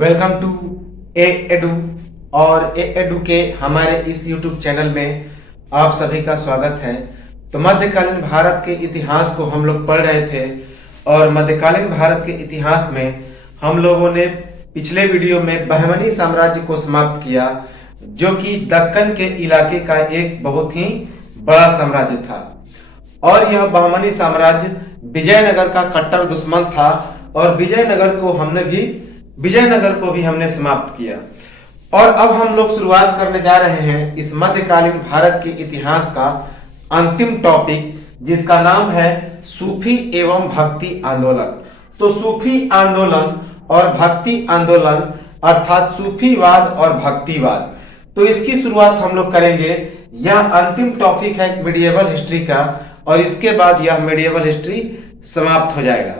Welcome to A edu. और ए edu के हमारे इस यूट्यूब चैनल में आप सभी का स्वागत है। तो मध्यकालीन भारत के इतिहास को हम लोग पढ़ रहे थे और मध्यकालीन भारत के इतिहास में हम लोगों ने पिछले वीडियो में बहमनी साम्राज्य को समाप्त किया, जो कि दक्कन के इलाके का एक बहुत ही बड़ा साम्राज्य था। और यह बहमनी साम्राज्य विजयनगर का कट्टर दुश्मन था और विजयनगर को भी हमने समाप्त किया। और अब हम लोग शुरुआत करने जा रहे हैं इस मध्यकालीन भारत के इतिहास का अंतिम टॉपिक, जिसका नाम है सूफी एवं भक्ति आंदोलन। तो सूफी आंदोलन और भक्ति आंदोलन अर्थात सूफीवाद और भक्तिवाद, तो इसकी शुरुआत हम लोग करेंगे। यह अंतिम टॉपिक है मिडिएवल हिस्ट्री का और इसके बाद यह मिडिएवल हिस्ट्री समाप्त हो जाएगा।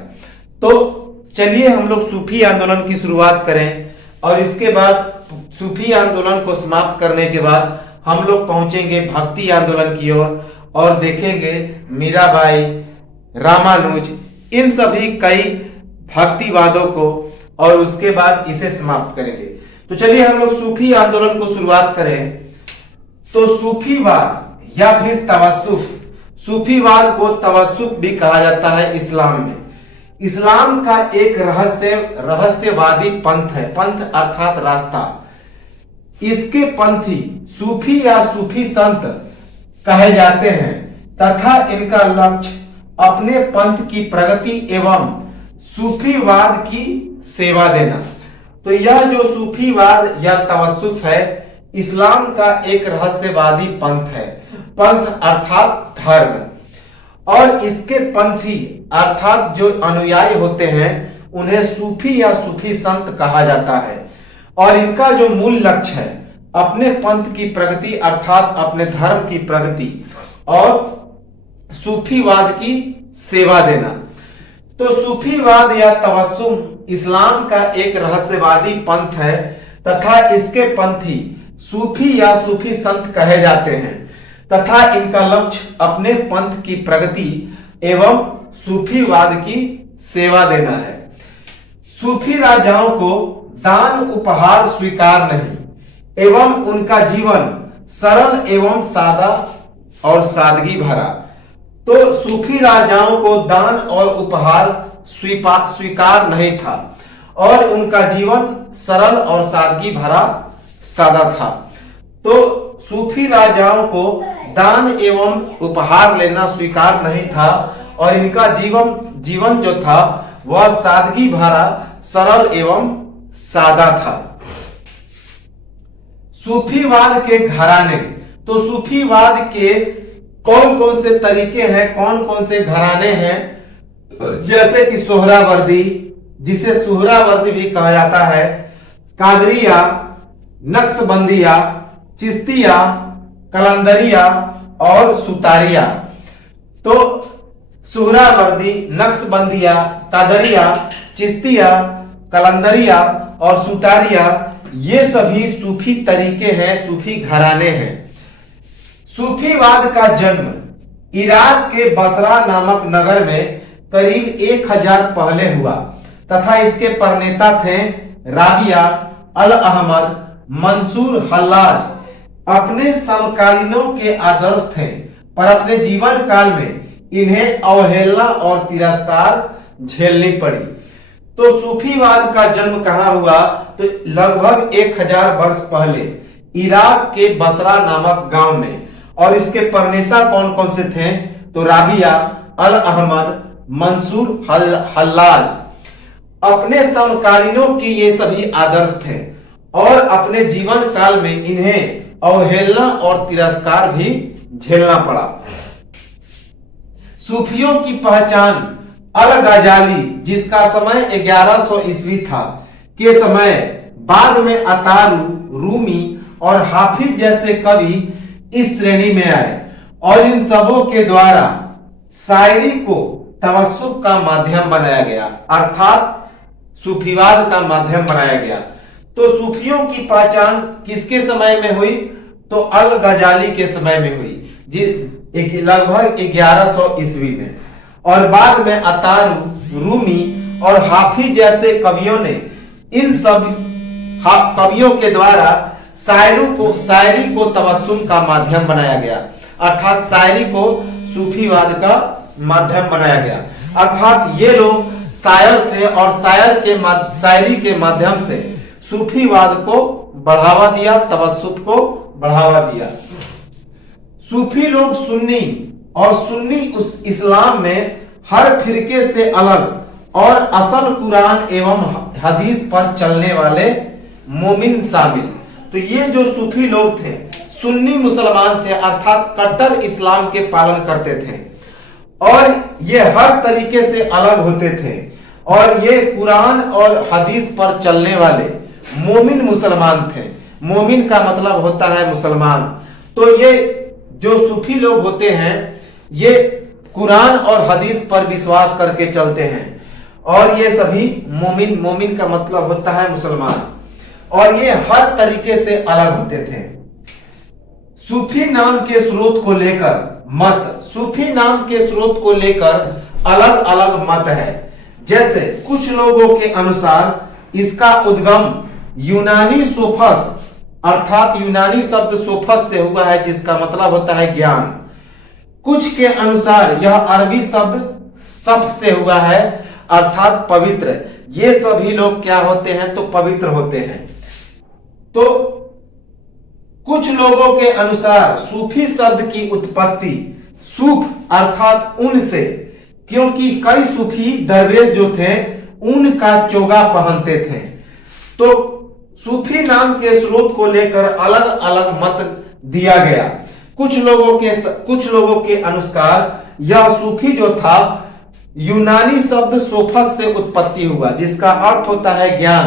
तो चलिए हम लोग सूफी आंदोलन की शुरुआत करें और इसके बाद सूफी आंदोलन को समाप्त करने के बाद हम लोग पहुंचेंगे भक्ति आंदोलन की ओर और देखेंगे मीराबाई, रामानुज, इन सभी कई भक्तिवादों को, और उसके बाद इसे समाप्त करेंगे। तो चलिए हम लोग सूफी आंदोलन को शुरुआत करें। तो सूफीवाद या फिर तवस्सुफ, सूफीवाद को तवस्सुफ भी कहा जाता है इस्लाम में। इस्लाम का एक रहस्यवादी पंथ है, पंथ अर्थात रास्ता। इसके पंथी सूफी या सूफी संत कहे जाते हैं तथा इनका लक्ष्य अपने पंथ की प्रगति एवं सूफीवाद की सेवा देना। तो यह जो सूफीवाद या तवस्सुफ है, इस्लाम का एक रहस्यवादी पंथ है, पंथ अर्थात धर्म। और इसके पंथी अर्थात जो अनुयायी होते हैं उन्हें सूफी या सूफी संत कहा जाता है। और इनका जो मूल लक्ष्य है अपने पंथ की प्रगति अर्थात अपने धर्म की प्रगति और सूफीवाद की सेवा देना। तो सूफीवाद या तवस्सुफ इस्लाम का एक रहस्यवादी पंथ है तथा इसके पंथी सूफी या सूफी संत कहे जाते हैं तथा इनका लक्ष्य अपने पंथ की प्रगति एवं सूफीवाद की सेवा देना है। सूफी राजाओं को दान उपहार स्वीकार नहीं एवं उनका जीवन सरल एवं सादा और सादगी भरा। तो सूफी राजाओं को दान और उपहार स्वीकार नहीं था और उनका जीवन सरल और सादगी भरा सादा था। तो सूफी राजाओं को दान एवं उपहार लेना स्वीकार नहीं था और इनका जीवन जो था वह सादगी भरा, सरल एवं सादा था। सूफीवाद के घराने, तो सूफीवाद के कौन कौन से तरीके हैं, कौन कौन से घराने हैं, जैसे कि सोहरावर्दी, जिसे सुहरावर्दी भी कहा जाता है, कादरिया, नक्शबंदिया, चिश्तिया, कलंदरिया और सुतारिया। तो सुहरावर्दी, नक्शबंदिया, कादरिया, चिश्तिया, कलंदरिया और सुतारिया, ये सभी सूफी तरीके हैं, सूफी घराने हैं। सूफीवाद का जन्म इराक के बसरा नामक नगर में करीब 1000 पहले हुआ तथा इसके प्रणेता थे राबिया, अल अहमद, मंसूर हल्लाज। अपने समकालीनों के आदर्श थे पर अपने जीवन काल में इन्हें अवहेलना और तिरस्कार झेलनी पड़ी। तो सूफीवाद का जन्म कहां हुआ? तो लगभग 1000 वर्ष पहले इराक के बसरा नामक गांव में। और इसके प्रणेता कौन कौन से थे? तो राबिया, अल अहमद, मंसूर हल्लाज। अपने समकालीनों के ये सभी आदर्श थे और अपने जीवन काल में इन्हें अवहेलना और तिरस्कार भी झेलना पड़ा। सूफियों की पहचान अल गजाली, जिसका समय 1100 ईस्वी था, के समय बाद में अतारू, रूमी और हाफिज जैसे कवि इस श्रेणी में आए और इन सबों के द्वारा शायरी को तवस्सुफ का माध्यम बनाया गया अर्थात सूफीवाद का माध्यम बनाया गया। तो सूफियों की पहचान किसके समय में हुई? तो अल गजाली के समय में हुई, लगभग 1100 ईस्वी में। और बाद में अतारू, रूमी और हाफिज जैसे कवियों ने इन सब कवियों के द्वारा शायरी को तबस्सुम का माध्यम बनाया गया, अर्थात शायरी को सूफीवाद का माध्यम बनाया गया। अर्थात ये लोग शायर थे और शायरी के माध्यम से सूफीवाद को बढ़ावा दिया, तवस्सुत को बढ़ावा दिया। सूफी लोग सुन्नी और सुन्नी उस इस्लाम में हर फिरके से अलग और असल कुरान एवं हदीस पर चलने वाले मोमिन शामिल। तो ये जो सूफी लोग थे सुन्नी मुसलमान थे, अर्थात कट्टर इस्लाम के पालन करते थे और ये हर तरीके से अलग होते थे और ये कुरान और हदीस पर चलने वाले मोमिन मुसलमान थे। मोमिन का मतलब होता है मुसलमान। तो ये जो सूफी लोग होते हैं ये कुरान और हदीस पर विश्वास करके चलते हैं और ये सभी मोमिन का मतलब होता है मुसलमान और ये हर तरीके से अलग होते थे। सूफी नाम के स्रोत को लेकर सूफी नाम के स्रोत को लेकर अलग अलग मत है। जैसे कुछ लोगों के अनुसार इसका उद्गम यूनानी सोफस अर्थात यूनानी शब्द सोफस से हुआ है, जिसका मतलब होता है ज्ञान। कुछ के अनुसार यह अरबी शब्द सफ से हुआ है, अर्थात पवित्र। ये सभी लोग क्या होते हैं तो पवित्र होते हैं। तो कुछ लोगों के अनुसार सूफी शब्द की उत्पत्ति सूफ अर्थात ऊन से, क्योंकि कई सूफी दरवेश जो थे ऊन का चोगा पहनते थे। तो सूफी नाम के स्रोत को लेकर अलग अलग मत दिया गया। कुछ लोगों के अनुसार यह सूफी जो था यूनानी शब्द सोफस से उत्पत्ति हुआ, जिसका अर्थ होता है ज्ञान।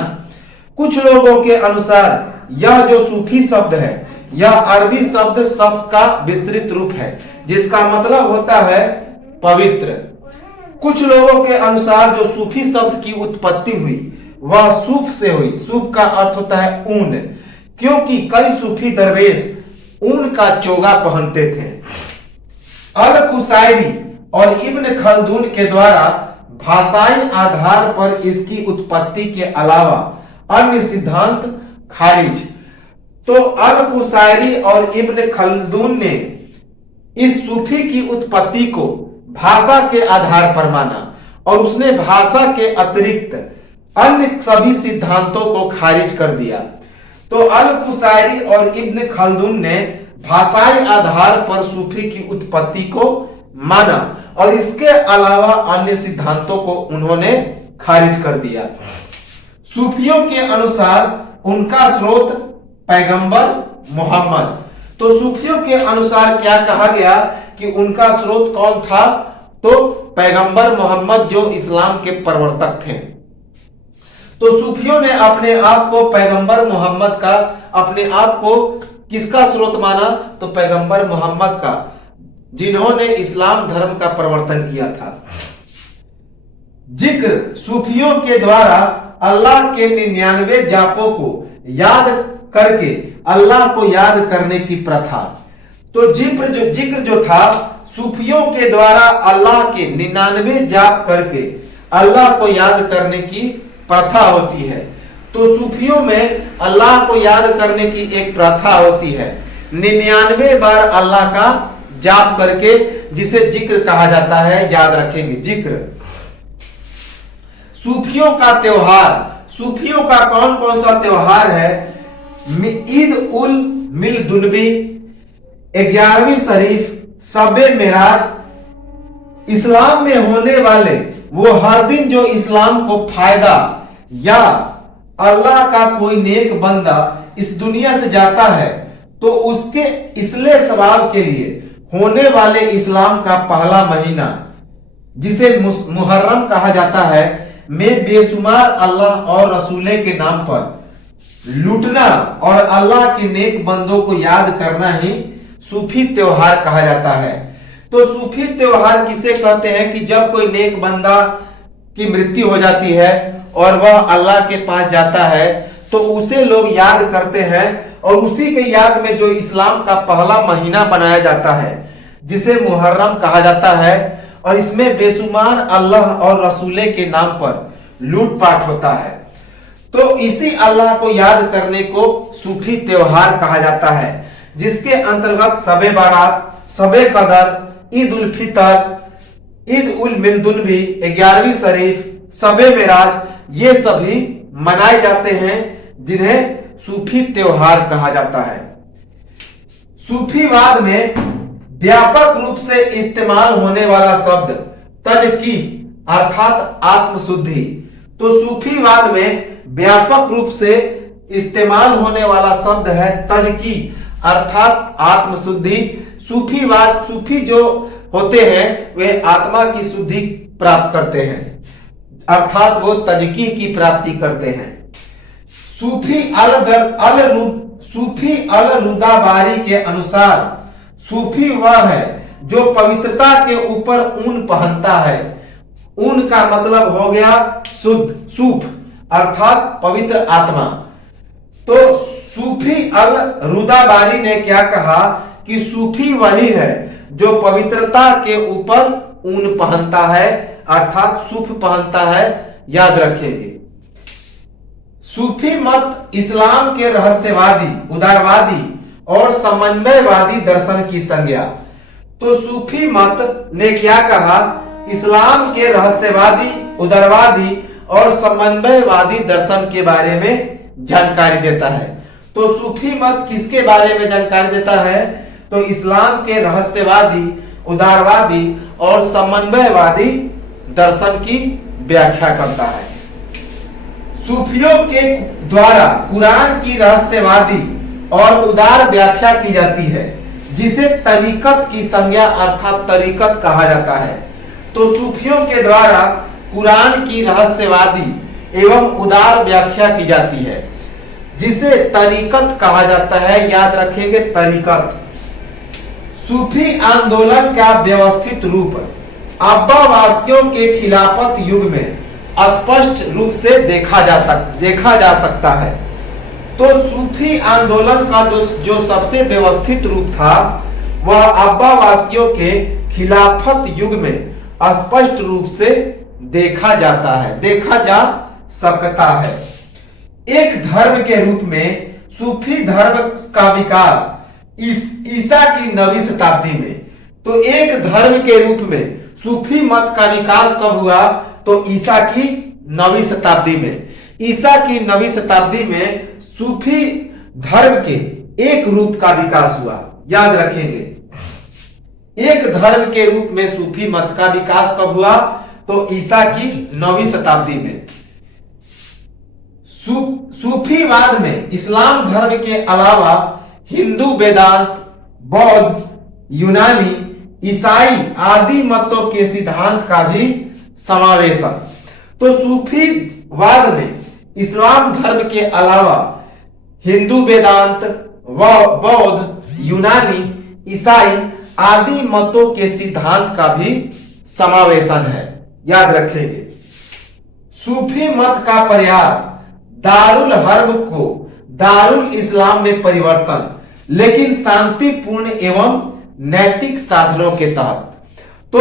कुछ लोगों के अनुसार यह जो सूफी शब्द है यह अरबी शब्द सफ का विस्तृत रूप है, जिसका मतलब होता है पवित्र। कुछ लोगों के अनुसार जो सूफी शब्द की उत्पत्ति हुई वह सूफ से हुई। सूफ का अर्थ होता है ऊन, क्योंकि कई सूफी दरवेश ऊन का चोगा पहनते थे। अल कुसायरी और इब्न खल्दून के द्वारा भाषाई आधार पर इसकी उत्पत्ति के अलावा अन्य सिद्धांत खारिज। तो अल कुसायरी और इब्न खल्दून ने इस सूफी की उत्पत्ति को भाषा के आधार पर माना और उसने भाषा के अतिरिक्त अन्य सभी सिद्धांतों को खारिज कर दिया। तो अल कुसायरी और इब्न खल्दून ने भाषाई आधार पर सूफी की उत्पत्ति को माना और इसके अलावा अन्य सिद्धांतों को उन्होंने खारिज कर दिया। सूफियों के अनुसार उनका स्रोत पैगंबर मोहम्मद। तो सूफियों के अनुसार क्या कहा गया कि उनका स्रोत कौन था तो पैगंबर मोहम्मद जो इस्लाम के प्रवर्तक थे। तो सूफियों ने अपने आप को पैगंबर मोहम्मद का अपने आप को किसका स्रोत माना तो पैगंबर मोहम्मद का, जिन्होंने इस्लाम धर्म का प्रवर्तन किया था। जिक्र सूफियों के द्वारा अल्लाह के 99 जापों को याद करके अल्लाह को याद करने की प्रथा। तो जिक्र जो था सूफियों के द्वारा अल्लाह के 99 जाप करके अल्लाह को याद करने की प्रथा होती है। तो सूफियों में अल्लाह को याद करने की एक प्रथा होती है, 99 बार अल्लाह का जाप करके, जिसे जिक्र कहा जाता है, याद रखेंगे जिक्र। सूफियों का त्योहार, सूफियों का कौन कौन सा त्योहार है? ईद उल मिलदुनबी, 11वीं शरीफ, शबे मेराज। इस्लाम में होने वाले वो हर दिन जो इस्लाम को फायदा या अल्लाह का कोई नेक बंदा इस दुनिया से जाता है तो उसके इसले सवाब के लिए होने वाले इस्लाम का पहला महीना जिसे मुहर्रम कहा जाता है में बेशुमार अल्लाह और रसूले के नाम पर लूटना और अल्लाह के नेक बंदों को याद करना ही सूफी त्योहार कहा जाता है। तो सूफी त्योहार किसे कहते हैं कि जब कोई नेक बंदा की मृत्यु हो जाती है और वह अल्लाह के पास जाता है तो उसे लोग याद करते हैं और उसी के याद में जो इस्लाम का पहला महीना बनाया जाता है जिसे मुहर्रम कहा जाता है और इसमें बेशुमार अल्लाह और रसूले के नाम पर लूटपाट होता है। तो इसी अल्लाह को याद करने को सूफी त्योहार कहा जाता है, जिसके अंतर्गत शबे बारात, शबे कदर, ईद उल फितर, ईद उल मिलदुनबी, 11वीं शरीफ, शबे मेराज, ये सभी मनाए जाते हैं, जिन्हें सूफी त्योहार कहा जाता है। सूफीवाद में व्यापक रूप से इस्तेमाल होने वाला शब्द तज़की अर्थात आत्मशुद्धि। तो सूफीवाद में व्यापक रूप से इस्तेमाल होने वाला शब्द है तज़की अर्थात आत्मशुद्धि। सूफी जो होते हैं वे आत्मा की शुद्धि प्राप्त करते हैं, अर्थात वो तज़की की प्राप्ति करते हैं। सूफी अल रुदाबारी के अनुसार सूफी वह है जो पवित्रता के ऊपर ऊन पहनता है। ऊन का मतलब हो गया शुद्ध, सूफ अर्थात पवित्र आत्मा। तो सूफी अल रुदाबारी ने क्या कहा कि सूफी वही है जो पवित्रता के ऊपर ऊन पहनता है, अर्थात सूफ पहनता है। याद रखेंगे, सूफी मत इस्लाम के रहस्यवादी, उदारवादी और समन्वयवादी दर्शन की संज्ञा। तो सूफी मत ने क्या कहा, इस्लाम के रहस्यवादी, उदारवादी और समन्वयवादी दर्शन के बारे में जानकारी देता है। तो सूफी मत किसके बारे में जानकारी देता है, तो इस्लाम के रहस्यवादी, उदारवादी और समन्वयवादी दर्शन की व्याख्या करता है। सूफियों के द्वारा कुरान की रहस्यवादी और उदार व्याख्या की जाती है, जिसे तरीकत की संज्ञा अर्थात तरीकत कहा जाता है। तो सूफियों के द्वारा कुरान की रहस्यवादी एवं उदार व्याख्या की जाती है, जिसे तरीकत कहा जाता है। याद रखेंगे, तरीकत। सूफी आंदोलन का व्यवस्थित रूप अब्बावासियों के खिलाफत युग में स्पष्ट रूप से देखा जा सकता है। तो सूफी आंदोलन का जो सबसे व्यवस्थित रूप था वह अब्बावासियों के खिलाफत युग में स्पष्ट रूप से देखा जा सकता है। एक धर्म के रूप में सूफी धर्म का विकास ईसा की 9वीं शताब्दी में। तो एक धर्म के रूप में सूफी मत का विकास कब हुआ, तो ईसा की 9वीं शताब्दी में। ईसा की 9वीं शताब्दी में सूफी धर्म के एक रूप का विकास हुआ। याद रखेंगे, एक धर्म के रूप में सूफी मत का विकास कब हुआ, तो ईसा की 9वीं शताब्दी में। सूफीवाद में इस्लाम धर्म के अलावा हिंदू, वेदांत, बौद्ध, यूनानी, ईसाई आदि मतों के सिद्धांत का भी समावेश है। तो सूफीवाद में इस्लाम धर्म के अलावा हिंदू, वेदांत, बौद्ध, यूनानी, ईसाई आदि मतों के सिद्धांत का भी समावेशन है। याद रखेंगे, सूफी मत का प्रयास दारुल हर्ब को दारुल इस्लाम में परिवर्तन, लेकिन शांतिपूर्ण एवं नैतिक साधनों के तहत। तो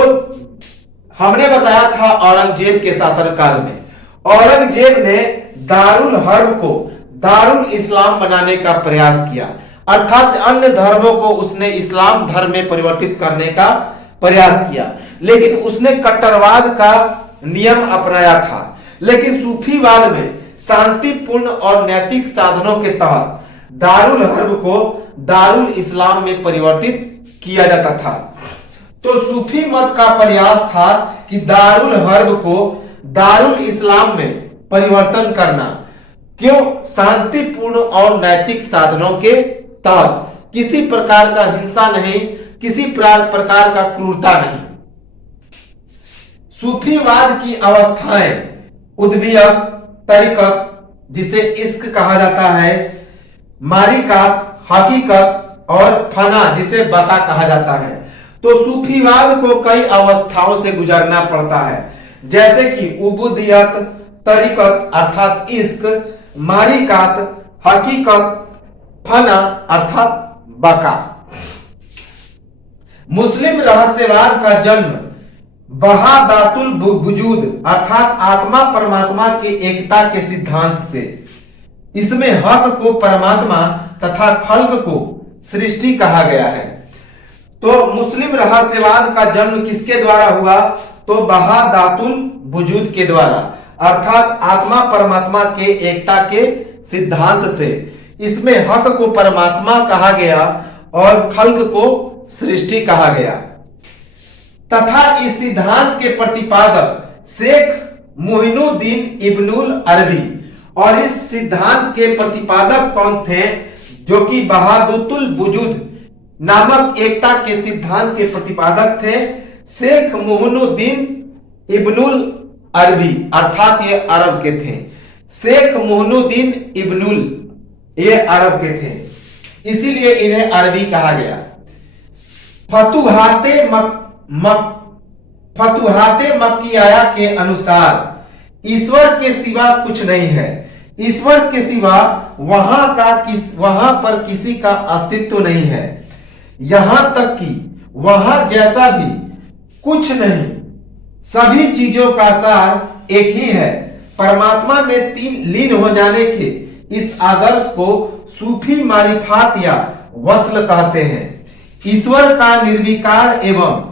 हमने बताया था औरंगजेब के शासनकाल में औरंगजेब ने दारुल हर्ब को दारुल इस्लाम बनाने का प्रयास किया, अर्थात अन्य धर्मों को उसने इस्लाम धर्म में परिवर्तित करने का प्रयास किया, लेकिन उसने कट्टरवाद का नियम अपनाया था। लेकिन सूफीवाद में शांतिपूर्ण और नैतिक साधनों के तहत दारुल हर्ब को दारुल इस्लाम में परिवर्तित किया जाता था। तो सूफी मत का प्रयास था कि दारुल हर्ब को दारुल इस्लाम में परिवर्तन करना। क्यों? शांतिपूर्ण और नैतिक साधनों के तहत, किसी प्रकार का हिंसा नहीं, किसी प्रकार का क्रूरता नहीं। सूफीवाद की अवस्थाएं उद्वियत, तरीकत जिसे इश्क कहा जाता है, मारिकात, हकीकत और फना जिसे बका कहा जाता है। तो सूफीवाद को कई अवस्थाओं से गुजरना पड़ता है, जैसे कि उबूदियत, तरीकत अर्थात इश्क, मारिकात, हकीकत, फना अर्थात बका। मुस्लिम रहस्यवाद का जन्म वहादातुल वजूद अर्थात आत्मा परमात्मा की एकता के सिद्धांत से इसमें हक को परमात्मा तथा खल्क को सृष्टि कहा गया है। तो मुस्लिम रहस्यवाद का जन्म किसके द्वारा हुआ? तो वहादातुल वजूद के द्वारा, अर्थात आत्मा परमात्मा के एकता के सिद्धांत से। इसमें हक को परमात्मा कहा गया और खल्क को सृष्टि कहा गया तथा इस सिद्धांत के प्रतिपादक शेख मोइनुद्दीन इब्नुल अरबी। और इस सिद्धांत के प्रतिपादक कौन थे? जो कि वहादतुल वजूद नामक एकता के सिद्धांत के प्रतिपादक थे शेख मोइनुद्दीन इब्नुल अरबी, अर्थात ये अरब के थे। शेख मोइनुद्दीन इब्नुल, ये अरब के थे, इसीलिए इन्हें अरबी कहा गया। फतुहाते मक्किया के अनुसार ईश्वर के सिवा कुछ नहीं है। ईश्वर के सिवा वहां पर किसी का अस्तित्व नहीं है, यहां तक कि वहां जैसा भी कुछ नहीं। सभी चीजों का सार एक ही है। परमात्मा में तीन लीन हो जाने के इस आदर्श को सूफी मारिफात या वस्ल कहते हैं। ईश्वर का निर्विकार एवं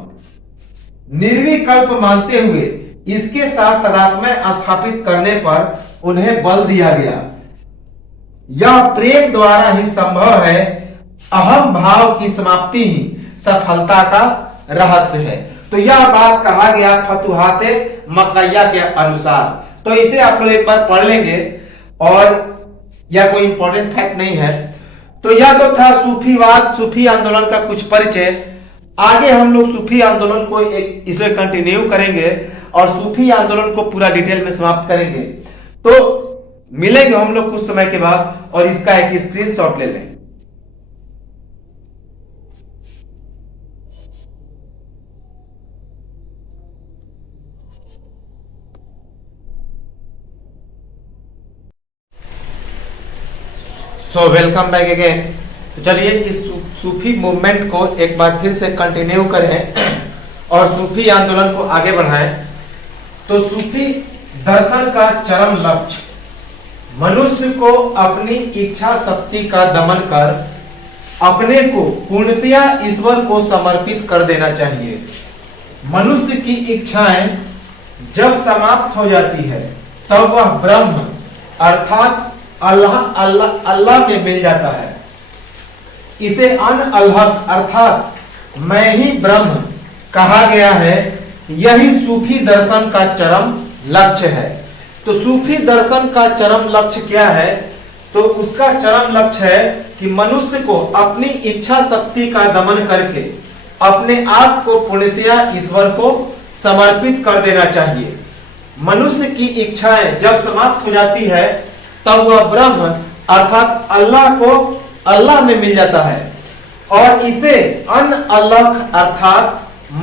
निर्विकल्प मानते हुए इसके साथ तादात्म्य स्थापित करने पर उन्हें बल दिया गया। यह प्रेम द्वारा ही संभव है। अहम भाव की समाप्ति ही सफलता का रहस्य है। तो यह बात कहा गया फतुहाते मक्किया के अनुसार। तो इसे आप लोग एक बार पढ़ लेंगे और यह कोई इंपॉर्टेंट फैक्ट नहीं है। तो यह तो था सूफीवाद, सूफी आंदोलन का कुछ परिचय। आगे हम लोग सूफी आंदोलन को इसे कंटिन्यू करेंगे और सूफी आंदोलन को पूरा डिटेल में समाप्त करेंगे। तो मिलेंगे हम लोग कुछ समय के बाद और इसका एक स्क्रीनशॉट ले लें। So welcome back again. तो चलिए इस सूफी मूवमेंट को एक बार फिर से कंटिन्यू करें और सूफी आंदोलन को आगे बढ़ाएं। तो सूफी दर्शन का चरम लक्ष्य मनुष्य को अपनी इच्छा शक्ति का दमन कर अपने को पूर्णतया ईश्वर को समर्पित कर देना चाहिए। मनुष्य की इच्छाएं जब समाप्त हो जाती है तब वह ब्रह्म अर्थात अल्लाह में मिल जाता है। इसे अन अलहक अर्थात मैं ही ब्रह्म कहा गया है। यही सूफी दर्शन का चरम लक्ष्य है। तो सूफी दर्शन का चरम लक्ष्य क्या है? तो उसका चरम लक्ष्य है कि मनुष्य को अपनी इच्छा शक्ति का दमन करके अपने आप को पूर्णतया ईश्वर को समर्पित कर देना चाहिए। मनुष्य की इच्छाएं जब समाप्त हो जाती है तब वह ब्रह्म अर्थात अल्लाह में मिल जाता है और इसे अन अलख अर्थात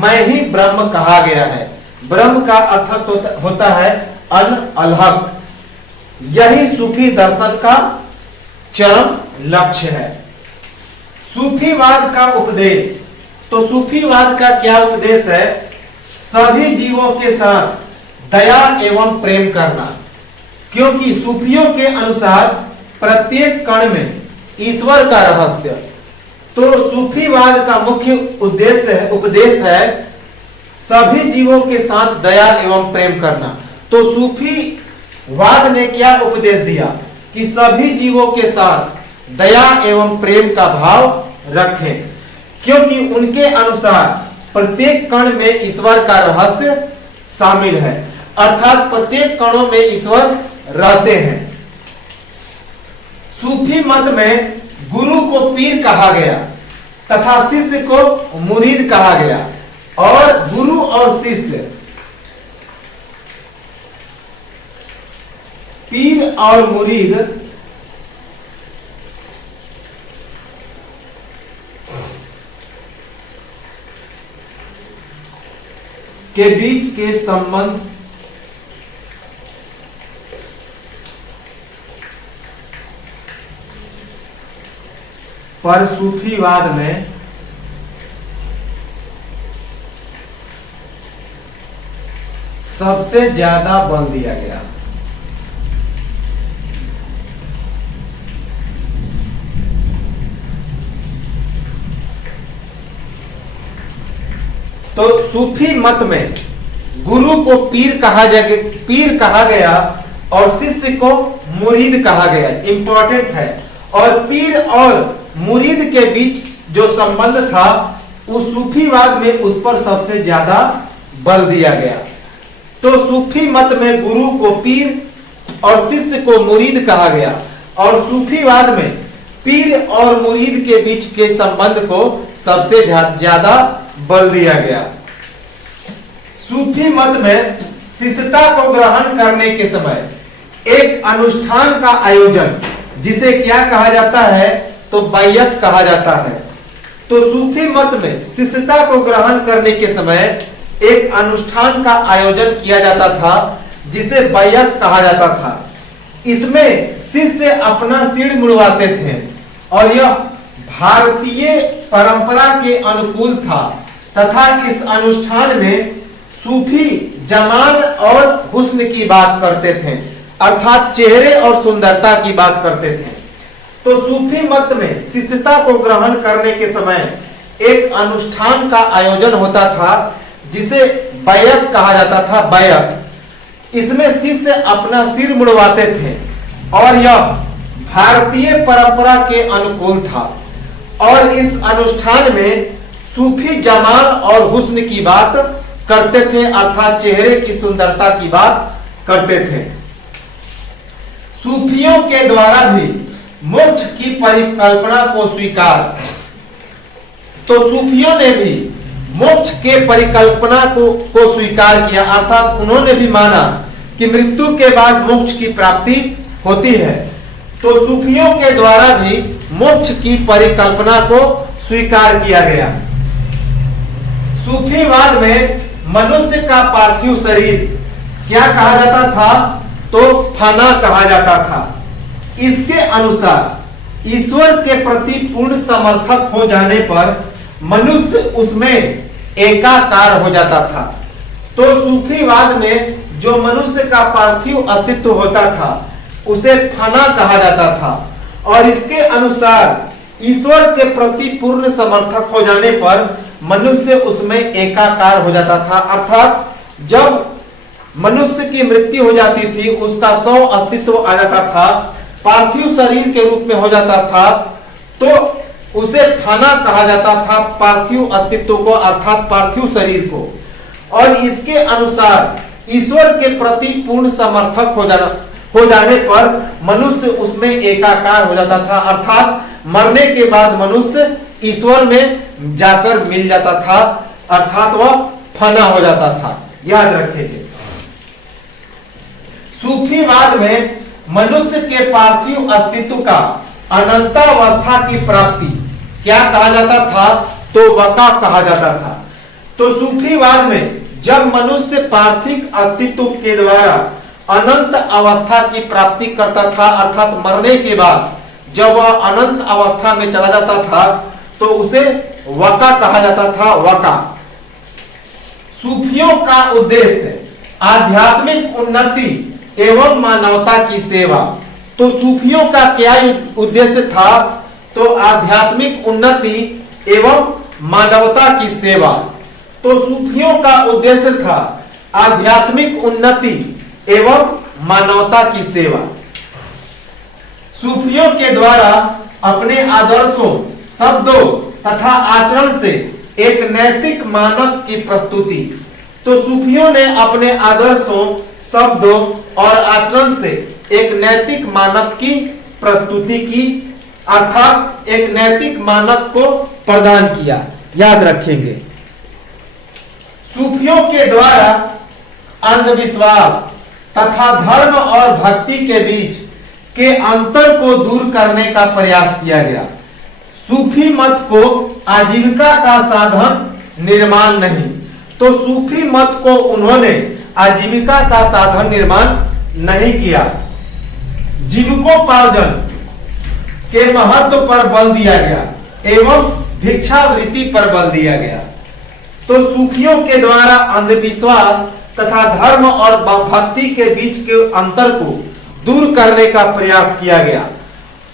मैं ही ब्रह्म कहा गया है। ब्रह्म का अर्थ होता है अन अलहक। यही सूफी दर्शन का चरम लक्ष्य है। सूफीवाद का उपदेश। तो सूफीवाद का क्या उपदेश है? सभी जीवों के साथ दया एवं प्रेम करना, क्योंकि सूफियों के अनुसार प्रत्येक कण में ईश्वर का रहस्य। तो सूफीवाद का मुख्य उपदेश है सभी जीवों के साथ दया एवं प्रेम करना। तो सूफीवाद ने क्या उपदेश दिया कि सभी जीवों के साथ दया एवं प्रेम का भाव रखें, क्योंकि उनके अनुसार प्रत्येक कण में ईश्वर का रहस्य शामिल है, अर्थात प्रत्येक कणों में ईश्वर रहते हैं। सूफी मत में गुरु को पीर कहा गया तथा शिष्य को मुरीद कहा गया और गुरु और शिष्य पीर और मुरीद के बीच के संबंध पर सूफीवाद में सबसे ज्यादा बल दिया गया। तो सूफी मत में गुरु को पीर कहा गया और शिष्य को मुरीद कहा गया। इंपॉर्टेंट है। और पीर और मुरीद के बीच जो संबंध था उस सूफीवाद में उस पर सबसे ज्यादा बल दिया गया। तो सूफी मत में गुरु को पीर और शिष्य को मुरीद कहा गया और सूफीवाद में पीर और मुरीद के बीच के संबंध को सबसे ज्यादा बल दिया गया। सूफी मत में शिष्यता को ग्रहण करने के समय एक अनुष्ठान का आयोजन, जिसे क्या कहा जाता है, तो बैयत कहा जाता है। तो सूफी मत में शिष्यता को ग्रहण करने के समय एक अनुष्ठान का आयोजन किया जाता था जिसे बैयत कहा जाता था। इसमें शिष्य अपना सिर मुड़वाते थे और यह भारतीय परंपरा के अनुकूल था तथा इस अनुष्ठान में सूफी जमाल और हुस्न की बात करते थे, अर्थात चेहरे और सुंदरता की बात करते थे। तो सूफी मत में शिष्यता को ग्रहण करने के समय एक अनुष्ठान का आयोजन होता था जिसे बैयत कहा जाता था। बैयत, इसमें शिष्य अपना सिर मुड़वाते थे और यह भारतीय परंपरा के अनुकूल था और इस अनुष्ठान में सूफी जमाल और हुस्न की बात करते थे, अर्थात चेहरे की सुंदरता की बात करते थे। सूफियों के द्वारा भी मोक्ष की परिकल्पना को स्वीकार, तो सूफियों ने भी मोक्ष के परिकल्पना को स्वीकार किया, अर्थात उन्होंने भी माना कि मृत्यु के बाद मोक्ष की प्राप्ति होती है। तो सूफियों के द्वारा भी मोक्ष की परिकल्पना को स्वीकार किया गया। सूफीवाद में मनुष्य का पार्थिव शरीर क्या कहा जाता था, तो फना कहा जाता था। इसके अनुसार ईश्वर के प्रति पूर्ण समर्थक हो जाने पर मनुष्य उसमें एकाकार हो जाता था। तो सूफीवाद में जो मनुष्य का पार्थिव अस्तित्व होता था उसे फना कहा जाता था और इसके अनुसार ईश्वर के प्रति पूर्ण समर्थक हो जाने पर मनुष्य उसमें एकाकार हो जाता था, अर्थात जब मनुष्य की मृत्यु हो जाती थी उसका स्व अस्तित्व आ जाता था, पार्थिव शरीर के रूप में हो जाता था, तो उसे फना कहा जाता था, पार्थिव अस्तित्व को, अर्थात पार्थिव शरीर को। और इसके अनुसार ईश्वर के प्रति पूर्ण समर्थक हो जाने पर मनुष्य उसमें एकाकार हो जाता था, अर्थात मरने के बाद मनुष्य ईश्वर में जाकर मिल जाता था, अर्थात वह फना हो जाता था। याद रखेंगे, सूफीवाद में मनुष्य के पार्थिव अस्तित्व का अनंतावस्था की प्राप्ति क्या कहा जाता था, तो वका कहा जाता था। तो सूफीवाद में जब मनुष्य पार्थिव अस्तित्व के द्वारा अनंत अवस्था की प्राप्ति करता था, अर्थात मरने के बाद जब वह अनंत अवस्था में चला जाता था तो उसे वका कहा जाता था। वका। सूफियों का उद्देश्य आध्यात्मिक उन्नति एवं मानवता की सेवा। तो सूफियों का क्या उद्देश्य था, तो आध्यात्मिक उन्नति एवं मानवता की सेवा। तो सूफियों का उद्देश्य था आध्यात्मिक उन्नति एवं मानवता की सेवा। सूफियों के द्वारा अपने आदर्शों, शब्दों तथा आचरण से एक नैतिक मानक की प्रस्तुति। तो सूफियों ने अपने आदर्शों, शब्दों और आचरण से एक नैतिक मानक की प्रस्तुति की, अर्थात एक नैतिक मानक को प्रदान किया। याद रखेंगे, सूफियों के द्वारा अंधविश्वास तथा धर्म और भक्ति के बीच के अंतर को दूर करने का प्रयास किया गया। सूफी मत को आजीविका का साधन निर्माण नहीं, तो सूफी मत को उन्होंने आजीविका का साधन निर्माण नहीं किया। जीविकोपार्जन के महत्व पर बल दिया गया एवं भिक्षावृत्ति पर बल दिया गया। तो सूफियों के द्वारा अंधविश्वास तथा धर्म और भक्ति के बीच के अंतर को दूर करने का प्रयास किया गया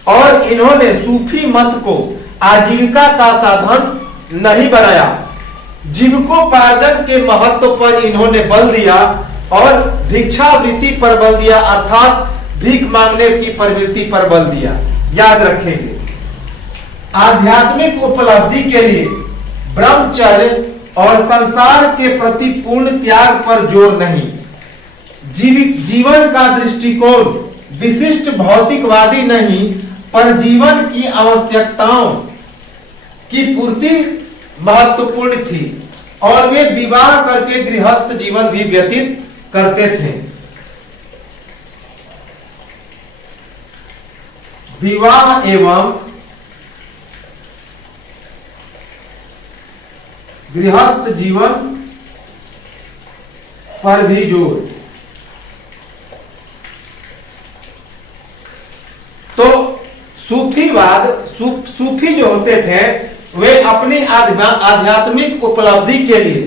और इन्होंने सूफी मत को आजीविका का साधन नहीं बनाया। जीविकोपार्जन के महत्व पर इन्होंने बल दिया और भिक्षावृत्ति पर बल दिया, अर्थात भीख मांगने की प्रवृत्ति पर बल दिया। याद रखेंगे, आध्यात्मिक उपलब्धि के लिए ब्रह्मचर्य और संसार के प्रति पूर्ण त्याग पर जोर नहीं। जीवन का दृष्टिकोण विशिष्ट भौतिकवादी नहीं, पर जीवन की आवश्यकताओं की पूर्ति महत्वपूर्ण थी और वे विवाह करके गृहस्थ जीवन भी व्यतीत करते थे। विवाह एवं गृहस्थ जीवन पर भी जोर। तो सूफी जो होते थे वे अपनी आध्यात्मिक उपलब्धि के लिए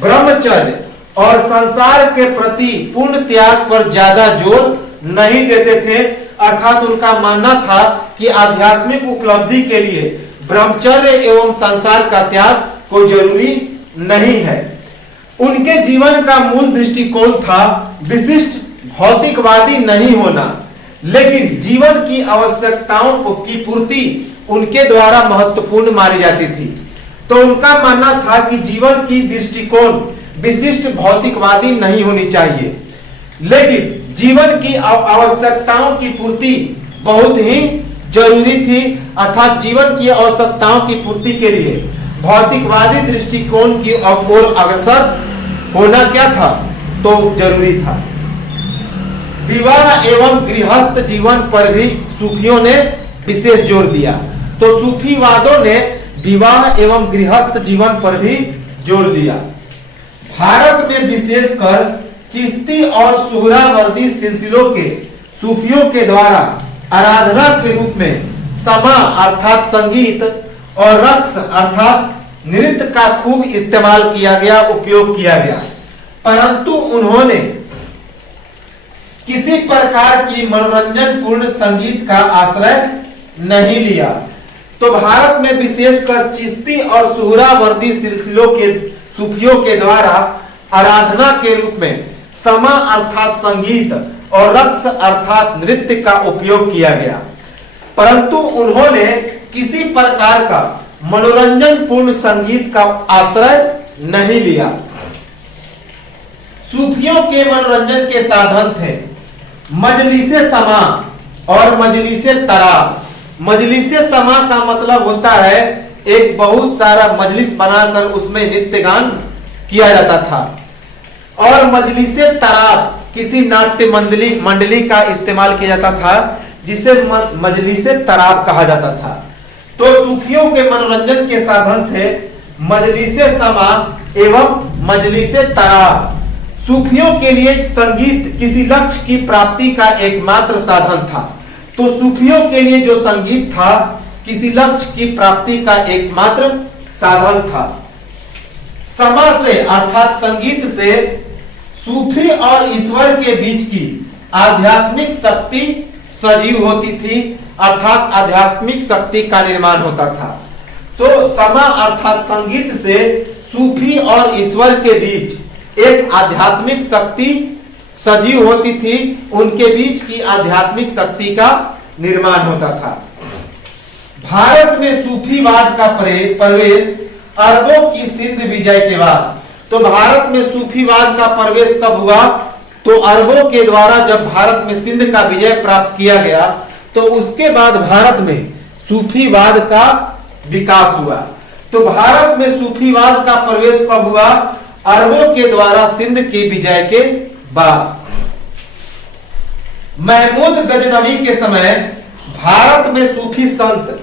ब्रह्मचर्य और संसार के प्रति पूर्ण त्याग पर ज्यादा जोर नहीं देते थे, अर्थात उनका मानना था कि आध्यात्मिक उपलब्धि के लिए ब्रह्मचर्य एवं संसार का त्याग कोई जरूरी नहीं है। उनके जीवन का मूल दृष्टिकोण था विशिष्ट भौतिकवादी नहीं होना, लेकिन जीवन की आवश्यकताओं की पूर्ति उनके द्वारा महत्वपूर्ण मानी जाती थी। तो उनका मानना था कि जीवन की दृष्टिकोण विशिष्ट भौतिकवादी नहीं होनी चाहिए, लेकिन जीवन की आवश्यकताओं की पूर्ति बहुत ही जरूरी थी, अर्थात जीवन की आवश्यकताओं की पूर्ति के लिए भौतिकवादी दृष्टिकोण की ओर अग्रसर होना क्या था, तो जरूरी था। विवाह एवं गृहस्थ जीवन पर भी सूफियों ने विशेष जोर दिया। तो सूफीवादों ने विवाह एवं गृहस्थ जीवन पर भी जोर दिया। भारत में विशेषकर चिश्ती और सुहरावर्दी सिलसिलों के सूफियों के द्वारा आराधना के रूप में समा अर्थात संगीत और रक्स अर्थात नृत्य का खूब इस्तेमाल किया गया, उपयोग किया गया, परंतु उन्होंने किसी प्रकार की मनोरंजन पूर्ण संगीत का आश्रय नहीं लिया। तो भारत में विशेषकर चिश्ती और सुहरावर्दी सिलसिलों के सूफियों के द्वारा आराधना के रूप में समा अर्थात संगीत और रक्स अर्थात नृत्य का उपयोग किया गया, परंतु उन्होंने किसी प्रकार का मनोरंजन पूर्ण संगीत का आश्रय नहीं लिया। सूफियों के मनोरंजन के साधन थे मजलिसे समा और मजलिसे तराब। मजलिसे समा का मतलब होता है एक बहुत सारा मजलिस बनाकर उसमें नृत्य गान किया जाता था, और मजलिसे तराब किसी नाट्य मंडली का इस्तेमाल किया जाता था, जिसे मजलिसे तराब कहा जाता था। तो सूफियों के मनोरंजन के साधन थे मजलिसे समा एवं मजलिसे तराब। सूफियों के लिए संगीत किसी लक्ष्य की प्राप्ति का एकमात्र साधन था। तो सूफियों के लिए जो संगीत था किसी लक्ष्य की प्राप्ति का एकमात्र साधन था। समा से अर्थात संगीत से सूफी और ईश्वर के बीच की आध्यात्मिक शक्ति सजीव होती थी, अर्थात आध्यात्मिक शक्ति का निर्माण होता था। तो समा अर्थात संगीत से सूफी और ईश्वर के बीच एक आध्यात्मिक शक्ति सजीव होती थी, उनके बीच की आध्यात्मिक शक्ति का निर्माण होता था। भारत में सूफीवाद का प्रवेश अरबों की सिंध विजय के बाद। तो भारत में सूफीवाद का प्रवेश कब हुआ? तो अरबों के द्वारा जब भारत में सिंध का विजय प्राप्त किया गया, तो उसके बाद भारत में सूफीवाद का विकास हुआ। तो भारत में सूफीवाद का प्रवेश कब हुआ? अरबों के द्वारा सिंध के विजय के बाद। महमूद गजनवी के समय भारत में सूफी संत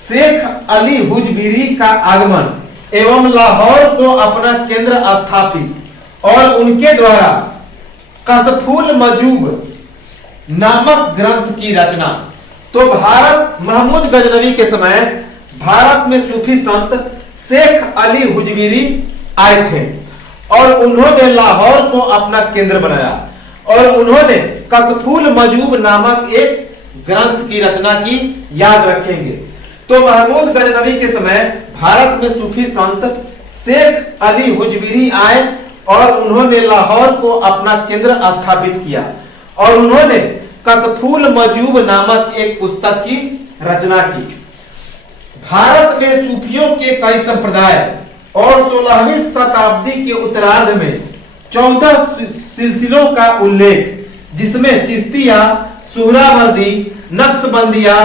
शेख अली हुजवीरी का आगमन एवं लाहौर को अपना केंद्र स्थापित और उनके द्वारा कशफुल मजूब नामक ग्रंथ की रचना। तो भारत महमूद गजनवी के समय भारत में सूफी संत शेख अली हुजवीरी आए थे और उन्होंने लाहौर को अपना केंद्र बनाया और उन्होंने कशफुल मजूब नामक एक ग्रंथ की रचना की। याद रखेंगे, तो महमूद गजनवी के समय भारत में सूफी संत शेख अली हुजविरी आए और उन्होंने लाहौर को अपना केंद्र स्थापित किया और उन्होंने कशफुल मजूब नामक एक पुस्तक की रचना की। भारत में सूफियों के कई संप्रदाय और 16वीं शताब्दी के उत्तरार्ध में 14 सिलसिलों का उल्लेख, जिसमें चिश्तिया, सुहरावर्दी, नक्शबंदिया,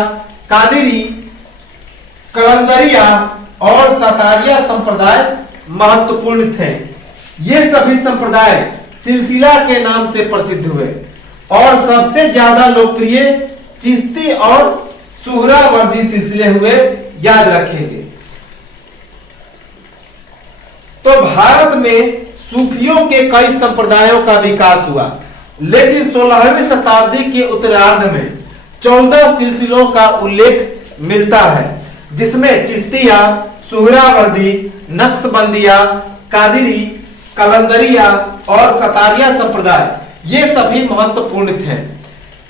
कादिरी, कलंदरिया और सतारिया संप्रदाय महत्वपूर्ण थे। ये सभी संप्रदाय सिलसिला के नाम से प्रसिद्ध हुए और सबसे ज्यादा लोकप्रिय चिश्ती और सुहरावर्दी सिलसिले हुए, याद रखेंगे। तो भारत में सूफियों के कई संप्रदायों का विकास हुआ, लेकिन 16वीं शताब्दी के उत्तरार्ध में 14 सिलसिलों का उल्लेख मिलता है, जिसमें चिश्तिया, सुहरावर्दी, नक्शबंदिया, कादिरी, कलंदरिया और सतारिया संप्रदाय ये सभी महत्वपूर्ण थे।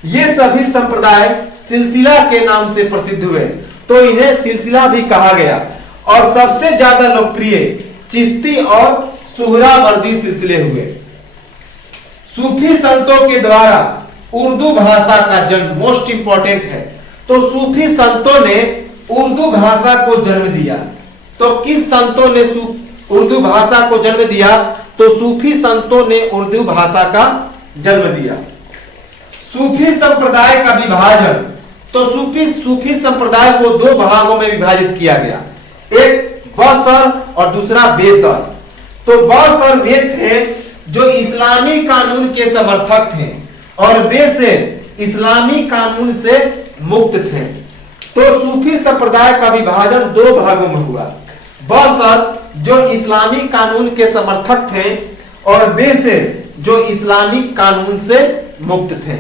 ये सभी संप्रदाय सिलसिला के नाम से प्रसिद्ध हुए, तो इन्हें सिलसिला भी कहा गया और सबसे ज्यादा लोकप्रिय चिश्ती और सुहरावर्दी सिलसिले हुए। सूफी संतों के द्वारा उर्दू भाषा का जन्म मोस्ट इंपॉर्टेंट है। तो सूफी संतों ने उर्दू भाषा को जन्म दिया। तो किस संतों ने उर्दू भाषा को जन्म दिया? तो सूफी संतों ने उर्दू भाषा का जन्म दिया। सूफी संप्रदाय का विभाजन, तो सूफी संप्रदाय को दो भागों में विभाजित किया गया, एक बसर और दूसरा बेसर। तो बसर वे थे जो इस्लामी कानून के समर्थक थे और बेसर इस्लामी कानून से मुक्त थे। तो सूफी संप्रदाय का विभाजन दो भागों में हुआ, बसर जो इस्लामी कानून के समर्थक थे और बेसर जो इस्लामी कानून से मुक्त थे।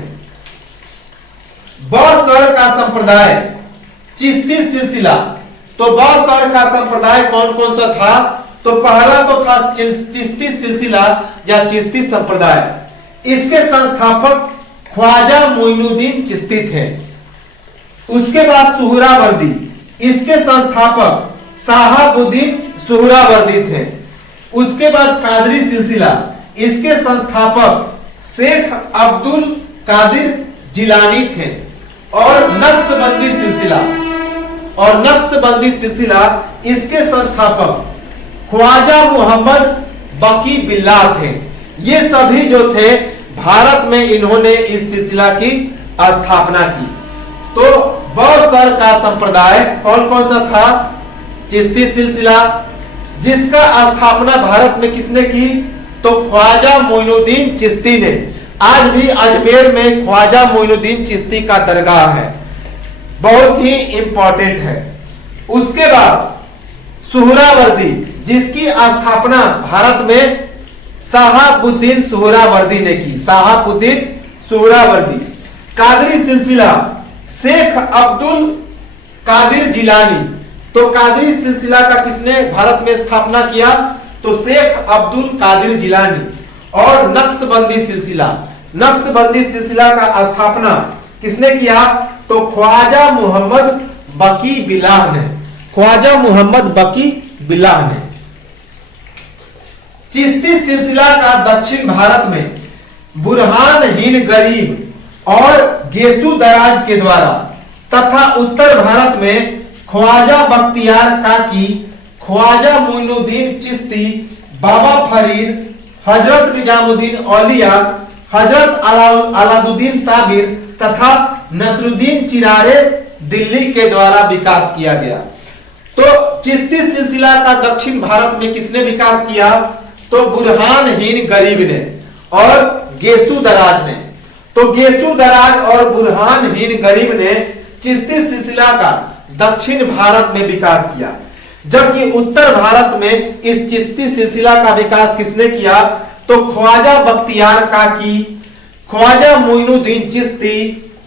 बसर का संप्रदाय चिश्ती सिलसिला। तो बसर का संप्रदाय कौन कौन सा था? तो पहला तो था चिश्ती सिलसिला या चिश्ती संप्रदाय। इसके संस्थापक ख्वाजा मोइनुद्दीन चिश्ती थे। उसके बाद सुहरावर्दी, इसके संस्थापक साहबुद्दीन सुहरावर्दी थे। उसके बाद कादरी सिलसिला, इसके संस्थापक शेख अब्दुल कादिर जिलानी थे। और नक्शबंदी सिलसिला इसके संस्थापक ख्वाजा मोहम्मद बकी बिल्लाह थे। ये सभी जो थे भारत में इन्होंने इस सिलसिला की स्थापना की। तो बसर का संप्रदाय कौन कौन सा था? चिश्ती सिलसिला, जिसका स्थापना भारत में किसने की? तो ख्वाजा मोइनुद्दीन चिश्ती ने। आज भी अजमेर में ख्वाजा मोइनुद्दीन चिश्ती का दरगाह है, बहुत ही इंपॉर्टेंट है। उसके बाद सुहरावर्दी, जिसकी स्थापना भारत में साहबुद्दीन सुहरावर्दी ने की, साहबुद्दीन सुहरावर्दी। कादरी सिलसिला शेख अब्दुल कादिर जिलानी। तो कादरी सिलसिला का किसने भारत में स्थापना किया? तो शेख अब्दुल कादिर जिलानी। और नक्शबंदी सिलसिला का स्थापना किसने किया? तो ख्वाजा मोहम्मद बकी बिल्लाह ने। ख्वाजा मोहम्मद बकी बिल्लाह ने। चिश्ती सिलसिला का दक्षिण भारत में बुरहानहीन गरीब और गेसु दराज के द्वारा तथा उत्तर भारत में ख्वाजा बख्तियार काकी, ख्वाजा मोइनुद्दीन चिश्ती, बाबा फरीद, हजरत निजामुद्दीन औलिया, हजरत अलाउद्दीन साबिर तथा नसरुद्दीन चिरारे दिल्ली के द्वारा विकास किया गया। तो चिश्ती सिलसिला का दक्षिण भारत में किसने विकास किया? तो बुरहानहीन गरीब ने और गेसु दराज ने। तो गेसु दराज और बुरहानहीन गरीब ने चिश्ती सिलसिला का दक्षिण भारत में विकास किया, जबकि उत्तर भारत में इस चिश्ती सिलसिला का विकास किसने किया? तो ख्वाजा बख्तियार काकी, ख्वाजा मोइनुद्दीन चिश्ती,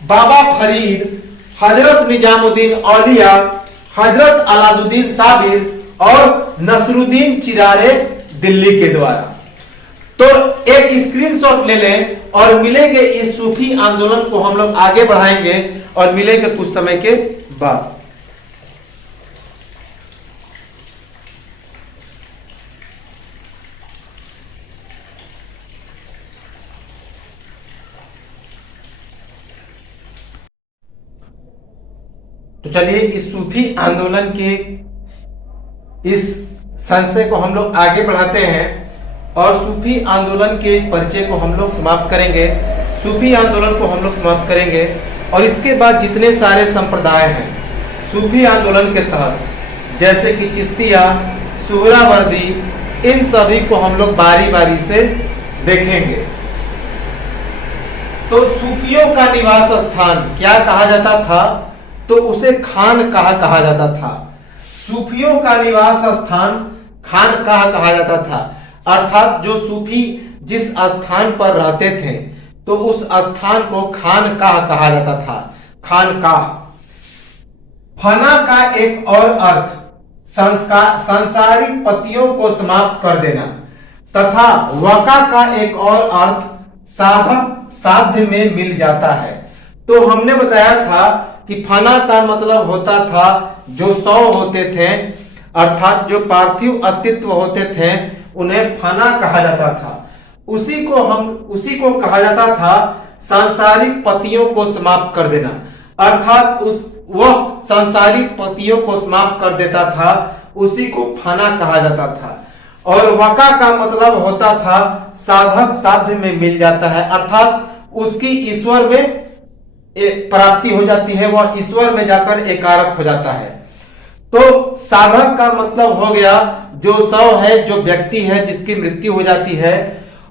बाबा फरीद, हजरत निजामुद्दीन औलिया, हजरत अलाउद्दीन साबिर और नसरुद्दीन चिरारे दिल्ली के द्वारा। तो एक स्क्रीनशॉट ले लें और मिलेंगे। इस सूफी आंदोलन को हम लोग आगे बढ़ाएंगे और मिलेंगे कुछ समय के बाद। तो चलिए इस सूफी आंदोलन के इस संशय को हम लोग आगे बढ़ाते हैं और सूफी आंदोलन के परिचय को हम लोग समाप्त करेंगे। सूफी आंदोलन को हम लोग समाप्त करेंगे और इसके बाद जितने सारे संप्रदाय हैं सूफी आंदोलन के तहत, जैसे कि चिश्तिया, सुहरावर्दी, इन सभी को हम लोग बारी बारी से देखेंगे। तो सूफियों का निवास स्थान क्या कहा जाता था? तो उसे खानकाह कहा जाता था। सूफियों का निवास स्थान खानकाह कहा जाता था, अर्थात जो सूफी जिस स्थान पर रहते थे तो उस स्थान को खानकाह कहा जाता था। खानकाह। फना का एक और अर्थ सांसारिक पतियों को समाप्त कर देना तथा वका का एक और अर्थ साधक साध्य में मिल जाता है। तो हमने बताया था कि फना का मतलब होता था जो 100 होते थे, अर्थात जो पार्थिव अस्तित्व होते थे उन्हें फना कहा जाता था। उसी को कहा जाता था सांसारिक पतियों को समाप्त कर देना, अर्थात वह सांसारिक पतियों को समाप्त कर देता था, उसी को फना कहा जाता था। और वका का मतलब होता था साधक साध्य में मिल जाता है, अर्थात उसकी ईश्वर में प्राप्ति हो जाती है, वह ईश्वर में जाकर एकारक हो जाता है। तो साधक का मतलब हो गया जो 100 है, जो व्यक्ति है जिसकी मृत्यु हो जाती है,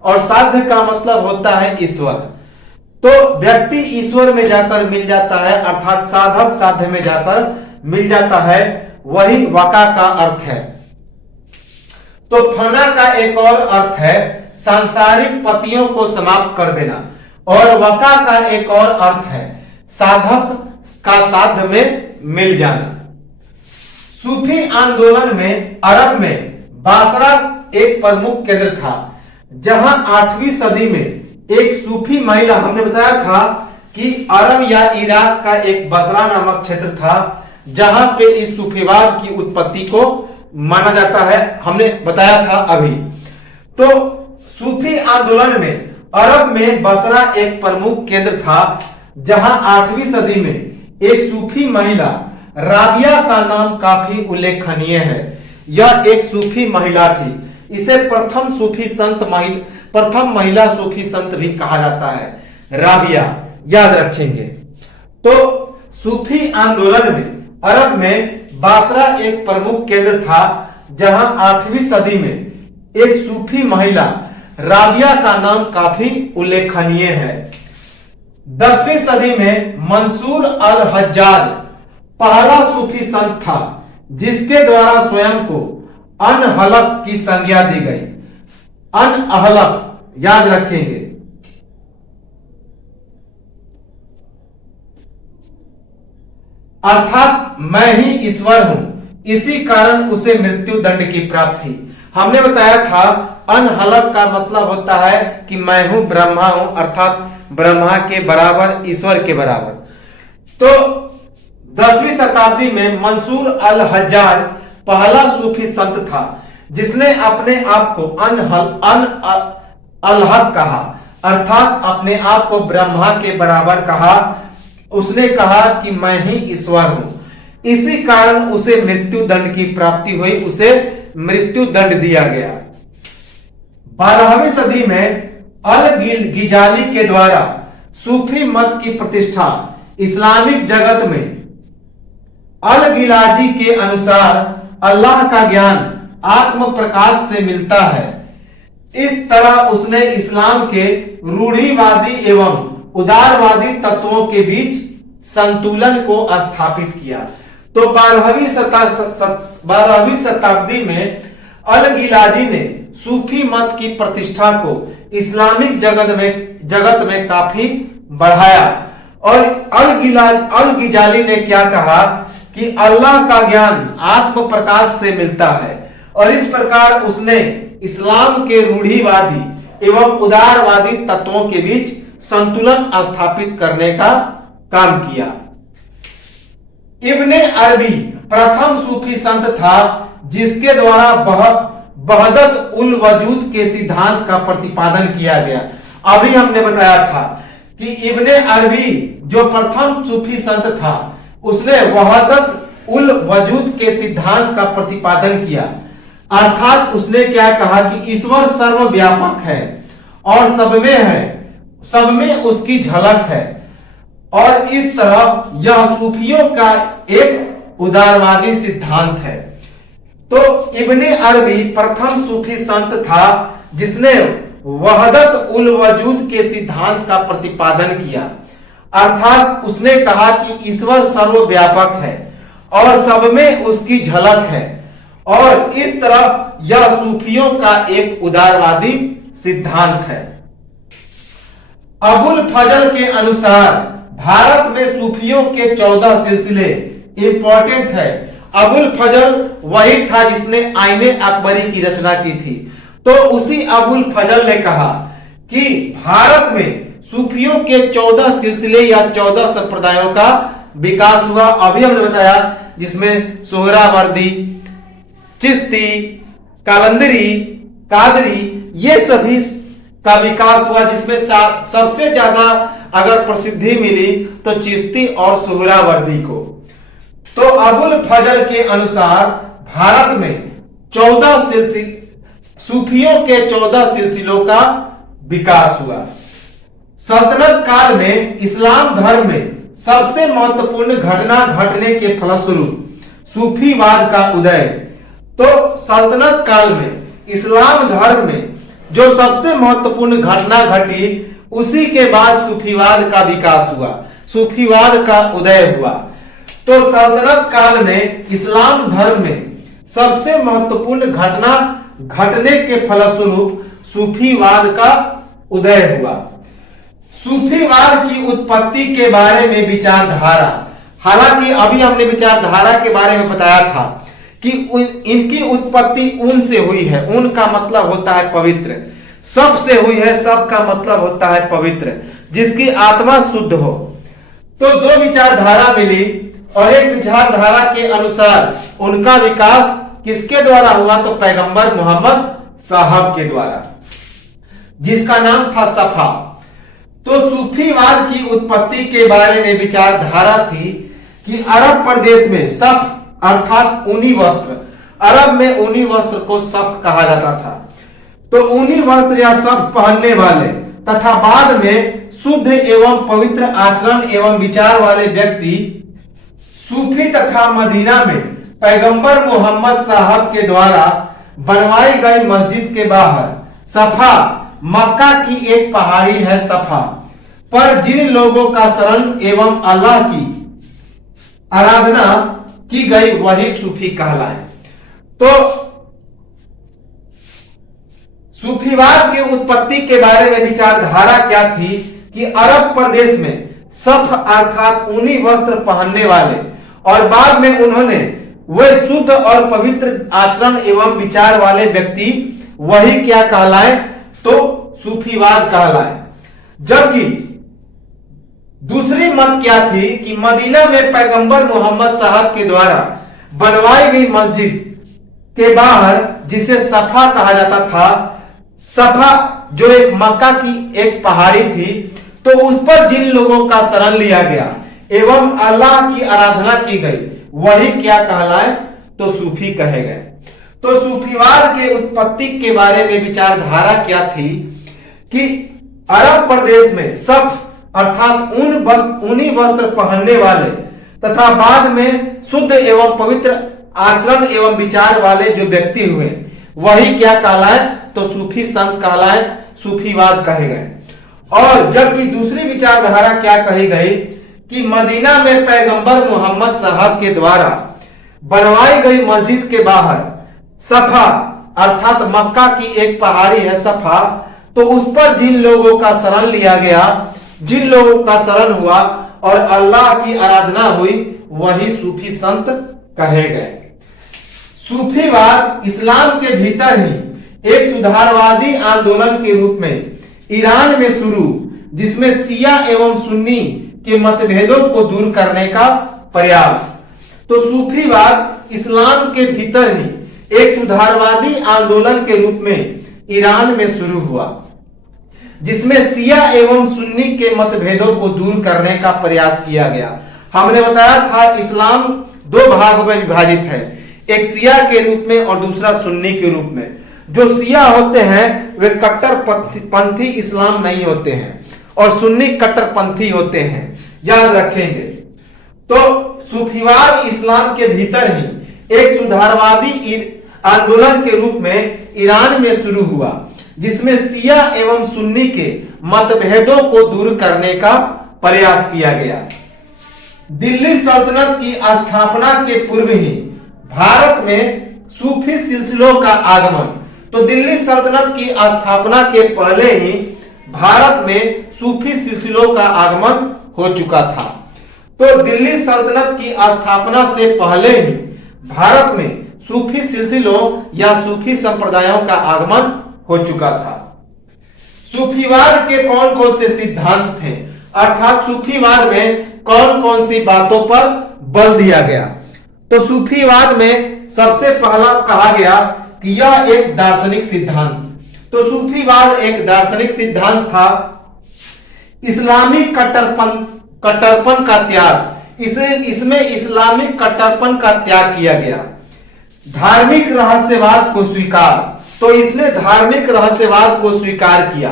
और साध्य का मतलब होता है ईश्वर। तो व्यक्ति ईश्वर में जाकर मिल जाता है, अर्थात साधक साध्य में जाकर मिल जाता है, वही वका का अर्थ है। तो फना का एक और अर्थ है सांसारिक पतियों को समाप्त कर देना, और वका का एक और अर्थ है साधक का साध्य में मिल जाना। सूफी आंदोलन में अरब में बासरा एक प्रमुख केंद्र था, जहां 8वीं सदी में एक सूफी महिला, हमने बताया था कि अरब या इराक का एक बसरा नामक क्षेत्र था जहां पे इस सूफीवाद की उत्पत्ति को माना जाता है, हमने बताया था अभी। तो सूफी आंदोलन में अरब में बसरा एक प्रमुख केंद्र था, जहां 8वीं सदी में एक सूफी महिला राबिया का नाम काफी उल्लेखनीय है। यह एक सूफी महिला थी, इसे प्रथम महिला सूफी संत भी कहा जाता है, राबिया, याद रखेंगे। तो सूफी आंदोलन में अरब में बासरा एक प्रमुख केंद्र था, जहां 8वीं सदी में एक सूफी महिला राबिया का नाम काफी उल्लेखनीय है। 10वीं सदी में मंसूर अल हज्जाज पहला सूफी संत था, जिसके द्वारा स्वयं को अनहलक की संज्ञा दी गई। अनहलक याद रखेंगे। अर्थात मैं ही ईश्वर हूं, इसी कारण उसे मृत्यु दंड की प्राप्ति। हमने बताया था अनहलक का मतलब होता है कि मैं हूं ब्रह्मा हूं, अर्थात ब्रह्मा के बराबर, ईश्वर के बराबर। तो 10वीं शताब्दी में मंसूर अल हज्जाज पहला सूफी संत था, जिसने अपने आप को अलहक कहा, अर्थात अपने आप को ब्रह्मा के बराबर कहा। उसने कहा कि मैं ही ईश्वर हूं, इसी कारण उसे मृत्यु दंड की प्राप्ति हुई, उसे मृत्यु दंड दिया गया। 12वीं सदी में अल गिजाली के द्वारा सूफी मत की प्रतिष्ठा इस्लामिक जगत में अल गिलाजी के अनुसार अल्लाह का ज्ञान आत्म प्रकाश से मिलता है। इस तरह उसने इस्लाम के रूढ़िवादी एवं उदारवादी तत्वों के बीच संतुलन को स्थापित किया। तो 12वीं शताब्दी में अल गिलाजी ने सूफी मत की प्रतिष्ठा को इस्लामिक जगत में काफी बढ़ाया, और अल गिजाली ने क्या कहा कि अल्लाह का ज्ञान आत्म प्रकाश से मिलता है, और इस प्रकार उसने इस्लाम के रूढ़िवादी एवं उदारवादी तत्वों के बीच संतुलन स्थापित करने का काम किया। इब्ने अरबी प्रथम सूफी संत था, जिसके द्वारा वहदत उल वजूद के सिद्धांत का प्रतिपादन किया गया। अभी हमने बताया था कि इब्ने अरबी जो प्रथम सूफी संत था, उसने वहदत उल वजूद के सिद्धांत का प्रतिपादन किया। अर्थात उसने क्या कहा कि ईश्वर सर्वव्यापक है और सब में है, सब में उसकी झलक है। और इस तरह यह सूफियों का एक उदारवादी सिद्धांत है। तो इब्ने अरबी प्रथम सूफी संत था जिसने वहदत उल वजूद के सिद्धांत का प्रतिपादन किया। अर्थात उसने कहा कि ईश्वर सर्वव्यापक है और सब में उसकी झलक है। और इस तरह यह सूफियों का एक उदारवादी सिद्धांत है। अबुल फजल के अनुसार भारत में सूफियों के 14 सिलसिले इंपॉर्टेंट है। अबुल फजल वही था जिसने आईने अकबरी की रचना की थी। तो उसी अबुल फजल ने कहा कि भारत में सूफियों के 14 सिलसिले या 14 संप्रदायों का विकास हुआ। अभी हमने बताया जिसमें सोहरावर्दी, चिश्ती, कालंदरी, कादरी ये सभी का विकास हुआ, जिसमें सबसे ज्यादा अगर प्रसिद्धि मिली तो चिश्ती और सोहरावर्दी को। तो अबुल फजल के अनुसार भारत में 14 सिलसिले सूफियों के 14 सिलसिलों का विकास हुआ। सल्तनत काल में इस्लाम धर्म में सबसे महत्वपूर्ण घटना घटने के फलस्वरूप सूफीवाद का उदय। तो सल्तनत काल में इस्लाम धर्म में जो सबसे महत्वपूर्ण घटना घटी उसी के बाद सूफीवाद का विकास हुआ, सूफीवाद का उदय हुआ। तो सल्तनत काल में इस्लाम धर्म में सबसे महत्वपूर्ण घटना घटने के फलस्वरूप सूफीवाद का उदय हुआ। सूफीवाद की उत्पत्ति के बारे में विचारधारा, हालांकि अभी हमने विचारधारा के बारे में बताया था कि इनकी उत्पत्ति ऊन से हुई है। ऊन का मतलब होता है पवित्र। सब से हुई है, सब का मतलब होता है पवित्र, जिसकी आत्मा शुद्ध हो। तो दो विचारधारा मिली और एक विचारधारा के अनुसार उनका विकास किसके द्वारा हुआ? तो पैगंबर मोहम्मद साहब के द्वारा, जिसका नाम था सफा। तो सूफीवाद की उत्पत्ति के बारे में विचारधारा थी कि अरब प्रदेश में सफ अर्थात ऊनी वस्त्र, अरब में ऊनी वस्त्र को सफ कहा जाता था। तो ऊनी वस्त्र या सफ पहनने वाले तथा बाद में शुद्ध एवं पवित्र आचरण एवं विचार वाले व्यक्ति सूफी तथा मदीना में पैगंबर मोहम्मद साहब के द्वारा बनवाई गई मस्जिद के बाहर सफा, मक्का की एक पहाड़ी है सफा, पर जिन लोगों का शरण एवं अल्लाह की आराधना की गई वही सूफी कहलाए। तो सूफीवाद की उत्पत्ति के बारे में विचारधारा क्या थी कि अरब प्रदेश में सफ अर्थात ऊनी वस्त्र पहनने वाले और बाद में उन्होंने वह शुद्ध और पवित्र आचरण एवं विचार वाले व्यक्ति वही क्या कहलाए? तो सूफीवाद कहलाए। जबकि दूसरी मत क्या थी कि मदीना में पैगंबर मोहम्मद साहब के द्वारा बनवाई गई मस्जिद के बाहर जिसे सफा कहा जाता था, सफा जो एक मक्का की एक पहाड़ी थी, तो उस पर जिन लोगों का शरण लिया गया एवं अल्लाह की आराधना की गई वही क्या कहलाए? तो सूफी कहे गए। तो सूफीवाद के उत्पत्ति के बारे में विचारधारा क्या थी कि अरब प्रदेश में सफ अर्थात ऊनी वस्त्र पहनने वाले तथा बाद में शुद्ध एवं पवित्र आचरण एवं विचार वाले जो व्यक्ति हुए वही क्या कहलाए? तो सूफी संत कहलाए, सूफीवाद कहे गए। और जबकि दूसरी विचारधारा क्या कही गई कि मदीना में पैगंबर मोहम्मद साहब के द्वारा बनवाई गई मस्जिद के बाहर सफा अर्थात मक्का की एक पहाड़ी है सफा, तो उस पर जिन लोगों का शरण लिया गया, जिन लोगों का शरण हुआ और अल्लाह की आराधना हुई वही सूफी संत कहे गए। सूफीवाद इस्लाम के भीतर ही एक सुधारवादी आंदोलन के रूप में ईरान में शुरू, जिसमें शिया एवं सुन्नी के मतभेदों को दूर करने का प्रयास। तो सूफीवाद इस्लाम के भीतर ही एक सुधारवादी आंदोलन के रूप में ईरान में शुरू हुआ, जिसमें शिया एवं सुन्नी के मतभेदों को दूर करने का प्रयास किया गया। हमने बताया था इस्लाम दो भागों में विभाजित है, एक शिया के रूप में और दूसरा सुन्नी के रूप में। जो शिया होते हैं वे कट्टरपंथी इस्लाम नहीं होते हैं और सुन्नी कट्टरपंथी होते हैं, याद रखेंगे। तो सूफीवाद इस्लाम के भीतर ही एक सुधारवादी आंदोलन के रूप में ईरान में शुरू हुआ, जिसमें शिया एवं सुन्नी के मतभेदों को दूर करने का प्रयास किया गया। दिल्ली सल्तनत की स्थापना के पूर्व ही भारत में सूफी सिलसिलों का आगमन, तो दिल्ली सल्तनत की स्थापना के पहले ही भारत में सूफी सिलसिलों का आगमन हो चुका था। तो दिल्ली सल्तनत की स्थापना से पहले ही भारत में सूफी सिलसिलों या सूफी संप्रदायों का आगमन हो चुका था। सूफीवाद के कौन कौन से सिद्धांत थे, अर्थात सूफीवाद में कौन कौन सी बातों पर बल दिया गया। तो सूफीवाद में सबसे पहला कहा गया कि यह एक दार्शनिक सिद्धांत, तो सूफीवाद एक दार्शनिक सिद्धांत था। इस्लामिक कट्टरपन का त्याग, इसमें इस्लामिक कट्टरपन का त्याग किया गया। धार्मिक रहस्यवाद को स्वीकार, तो इसने धार्मिक रहस्यवाद को स्वीकार किया।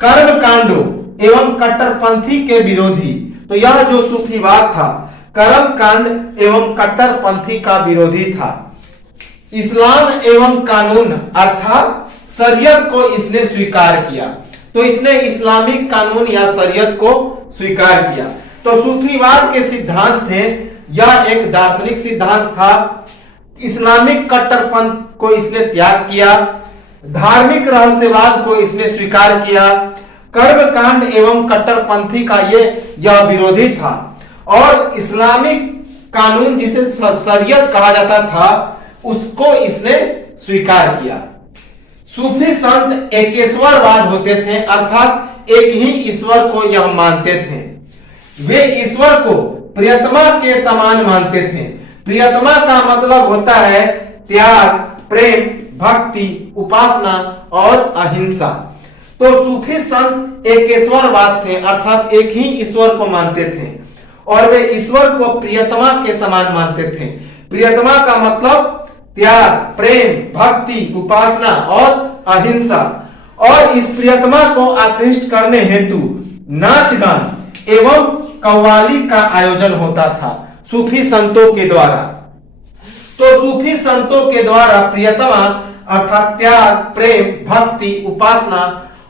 कर्म कांडों एवं कट्टरपंथी के विरोधी, तो यह जो सूफीवाद था कर्म कांड एवं कट्टरपंथी का विरोधी था। इस्लाम एवं कानून अर्थात शरीयत को इसने स्वीकार किया, तो इसने इस्लामिक कानून या शरीयत को स्वीकार किया। तो सूफीवाद के सिद्धांत थे, यह एक दार्शनिक सिद्धांत था। इस्लामिक कट्टरपंथ को इसने त्याग किया, धार्मिक रहस्यवाद को इसने स्वीकार किया, कर्म कांड एवं कट्टरपंथी का यह विरोधी था, और इस्लामिक कानून जिसे शरीयत कहा जाता था उसको इसने स्वीकार किया। सूफी संत एकेश्वरवाद होते थे, अर्थात एक ही ईश्वर को यह मानते थे। वे ईश्वर को प्रियतमा के समान मानते थे। प्रियतमा का मतलब होता है त्याग, प्रेम, भक्ति, उपासना और अहिंसा। तो सूफी संत एकेश्वरवाद थे, अर्थात एक ही ईश्वर को मानते थे और वे ईश्वर को प्रियतमा के समान मानते थे। प्रियतमा का मतलब त्याग, प्रेम, भक्ति, उपासना और अहिंसा। और इस प्रियतमा को आकृष्ट करने हेतु नाच गान एवं कव्वाली का आयोजन होता था सूफी संतों के द्वारा। तो सूफी संतों के द्वारा प्रियतमा अर्थात त्याग, प्रेम, भक्ति, उपासना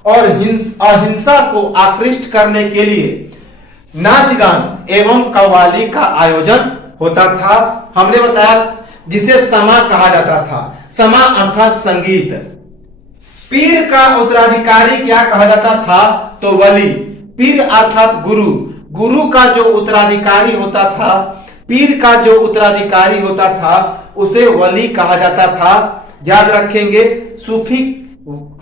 और अहिंसा को आकृष्ट करने के लिए नाच गान एवं कव्वाली का आयोजन होता था। हमने बताया जिसे समा कहा जाता था। समा अर्थात संगीत। पीर का उत्तराधिकारी क्या कहा जाता था, तो वली। पीर अर्थात गुरु। गुरु का जो उत्तराधिकारी होता था, पीर का जो उत्तराधिकारी होता था उसे वली कहा जाता था। याद रखेंगे सूफी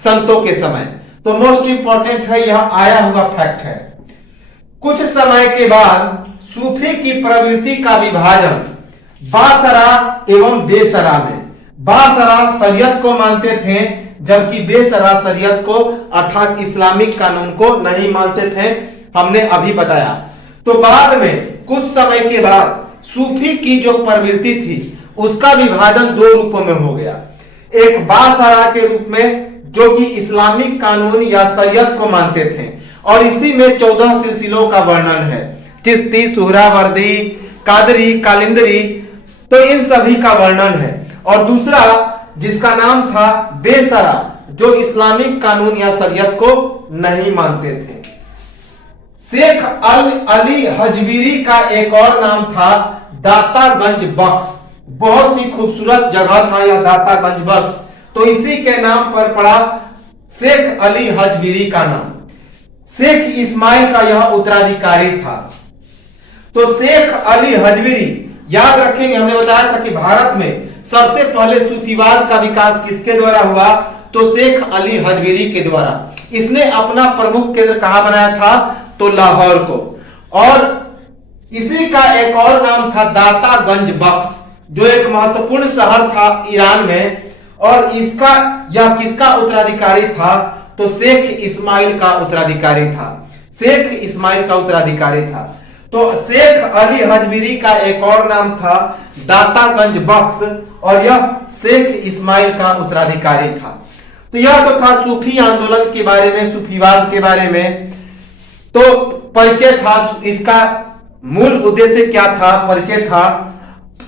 संतों के समय। तो मोस्ट इंपॉर्टेंट है, यह आया हुआ फैक्ट है। कुछ समय के बाद सूफी की प्रवृत्ति का विभाजन बासरा एवं बेसरा में। बासरा शरीयत को मानते थे जबकि बेसरा शरीयत को अर्थात इस्लामिक कानून को नहीं मानते थे, हमने अभी बताया। तो बाद में कुछ समय के बाद सूफी की जो प्रवृत्ति थी उसका विभाजन दो रूपों में हो गया। एक बासरा के रूप में जो कि इस्लामिक कानून या शरीयत को मानते थे और इसी में 14 सिलसिलों का वर्णन है, चिश्ती, सुहरावर्दी, कादरी, कालिंदरी, तो इन सभी का वर्णन है। और दूसरा जिसका नाम था बेसरा, जो इस्लामिक कानून या शरीयत को नहीं मानते थे। शेख अली हजवीरी का एक और नाम था दातागंज बख्श। बहुत ही खूबसूरत जगह था यह दातागंज बख्श, तो इसी के नाम पर पड़ा शेख अली हजवीरी का नाम। शेख इस्माइल का यह उत्तराधिकारी था। तो शेख अली हजवीरी, याद रखेंगे हमने बताया था कि भारत में सबसे पहले सूफीवाद का विकास किसके द्वारा हुआ, तो शेख अली हजवीरी के द्वारा। इसने अपना प्रमुख केंद्र कहां बनाया था, तो लाहौर को। और इसी का एक और नाम था दातागंज बख्श, जो एक महत्वपूर्ण शहर था ईरान में। और यह किसका उत्तराधिकारी था, तो शेख इस्माइल का उत्तराधिकारी था। शेख इस्माइल का उत्तराधिकारी था। तो शेख अली हजमीरी का एक और नाम था दातागंज बख्श, और यह शेख इस्माइल का उत्तराधिकारी था। तो यह तो था सूफी आंदोलन के बारे में, सूफीवाद के बारे में तो परिचय था, इसका मूल उद्देश्य क्या था, परिचय था।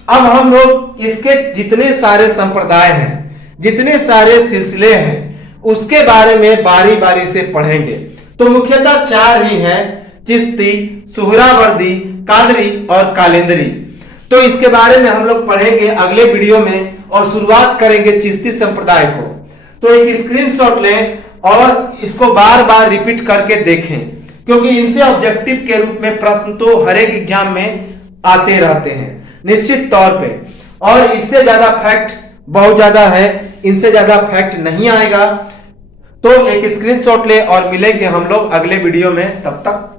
अब हम लोग इसके जितने सारे संप्रदाय हैं, जितने सारे सिलसिले हैं, उसके बारे में बारी बारी से पढ़ेंगे। तो मुख्यतः 4 ही हैं, चिश्ती, सुहरावर्दी, कादरी और कालिंदरी। तो इसके बारे में हम लोग पढ़ेंगे अगले वीडियो में, और शुरुआत करेंगे चिश्ती संप्रदाय को। तो एक स्क्रीनशॉट लें और इसको बार बार रिपीट करके देखें, क्योंकि इनसे ऑब्जेक्टिव के रूप में प्रश्न तो हर एक एग्जाम में आते रहते हैं निश्चित तौर पे, और इससे ज्यादा फैक्ट बहुत ज्यादा है, इनसे ज्यादा फैक्ट नहीं आएगा। तो एक स्क्रीनशॉट ले और मिलेंगे हम लोग अगले वीडियो में, तब तक